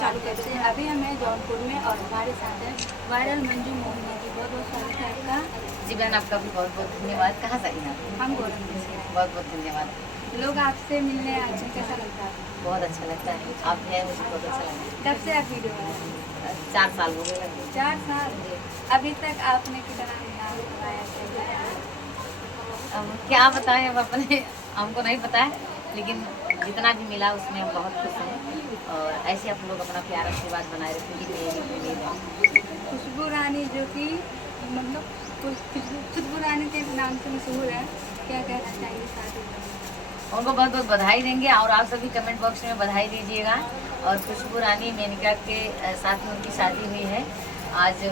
चालू करते हैं। अभी हमें जौनपुर में और हमारे साथ है वायरल मंजू मोहिनी जी। बहुत बहुत स्वागत है आपका। जी बहन, आपका भी बहुत बहुत धन्यवाद। कहाँ से आई हैं आप? हम गोरखपुर से हैं। बहुत बहुत धन्यवाद। लोग आपसे मिलने आए हैं, कैसा लगता है? बहुत अच्छा लगता है, आप भी आए, मुझे बहुत अच्छा लगा। कब से आप वीडियो बना रहे हैं? 4 साल हो गए लगभग। 4 साल। अभी तक आपने कितना नाम कमाया? अब क्या बताएं, अब अपने हमको नहीं पता है, लेकिन जितना भी मिला उसमें हम बहुत खुश हैं। और ऐसे आप लोग अपना प्यार आशीर्वाद बनाए रखेंगे, मेरी उम्मीद है। खुशबू रानी जो कि मतलब खुशबू रानी के नाम से मशहूर है, क्या कहना चाहिए शादी में? उनको बहुत बहुत बधाई देंगे और आप सभी कमेंट बॉक्स में बधाई दीजिएगा। और खुशबू रानी मेनका के साथ में उनकी शादी हुई है। आज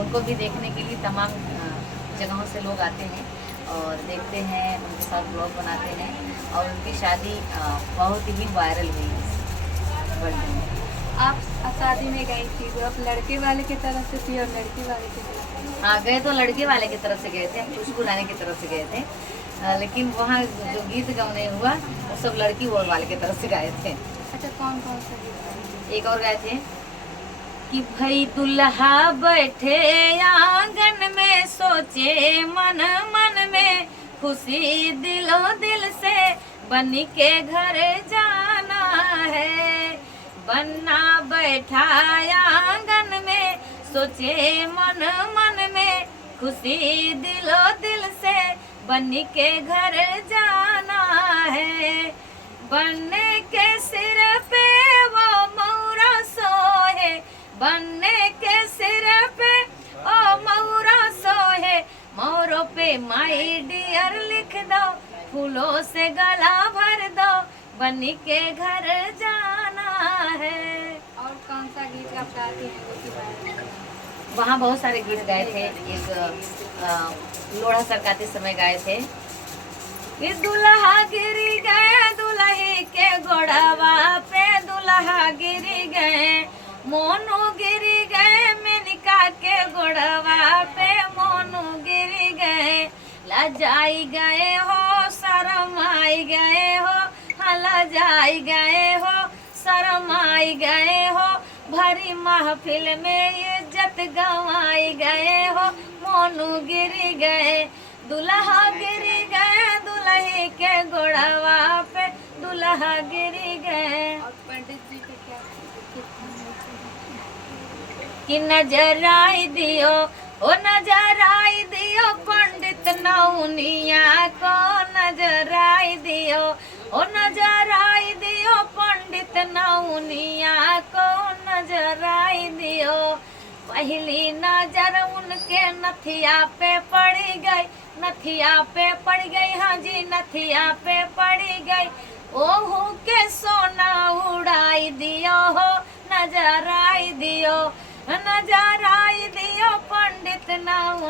उनको भी देखने के लिए तमाम जगहों से लोग आते हैं और देखते हैं, उनके साथ ब्लॉग बनाते हैं। और उनकी शादी बहुत ही वायरल हुई इस वर्ल्ड में। आप शादी में गई थी तो आप लड़के वाले की तरफ से थी और लड़की वाले की तरफ से? हाँ, गए तो लड़के वाले की तरफ से गए थे, खुशबू रानी की तरफ से गए थे। लेकिन वहाँ जो गीत गाने हुआ वो सब लड़की वाले की तरफ से गाए थे। अच्छा, कौन कौन सा गीत? एक और गाए थे कि भई दुल्हा बैठे आंगन में, सोचे मन मन में, खुशी दिलो दिल से बन के घर जाना है। बन्ना बैठा आंगन में, सोचे मन मन में, खुशी दिलो दिल से बन के घर जाना है। बनने के सिर पे वो मौरा सोहे, बनने के सिर पे ओ मौरा सोहे, मोरों पे माई डियर लिख दो, फूलों से गला भर दो, बन के घर जाना है। और कौन सा गीत आप गाती हैं वो की बात है? वहाँ बहुत सारे गीत गाए थे। एक लोढ़ा सरकाते समय गाए थे कि दुल्हा गिरी गए दुल्ही के गोड़वा पे, दुल्हा गिरी गए, मोनू गिरी गए मेनका के गोड़वा पे, मोनू गिरी गए, लजाई गए हो, शरमाई गए हो, लजाई गए हो, शरमाई गए हो, भरी महफिल में इज्जत गंवाई गए हो, मोनू गिरी गए, दुल्हा गिरी गए दुल्ही के गोड़वा पे, दुल्हा गिरी गए। और पंडित जी के क्या कि नजर आई दियो, ओ नजर आई दियो, पंडित नौनिया को नजर आई दियो, ओ नजर आई दियो, पंडित नौनिया को नजर आई दियो। पहली नजर उनके नथिया पे पड़ी गई, नथिया पे पड़ गई, हाँ जी नथिया पे पड़ी गई, ओहू के सोना उड़ाई दियो हो, नजर आई दियो, नजर आई दियो, पंडित नौ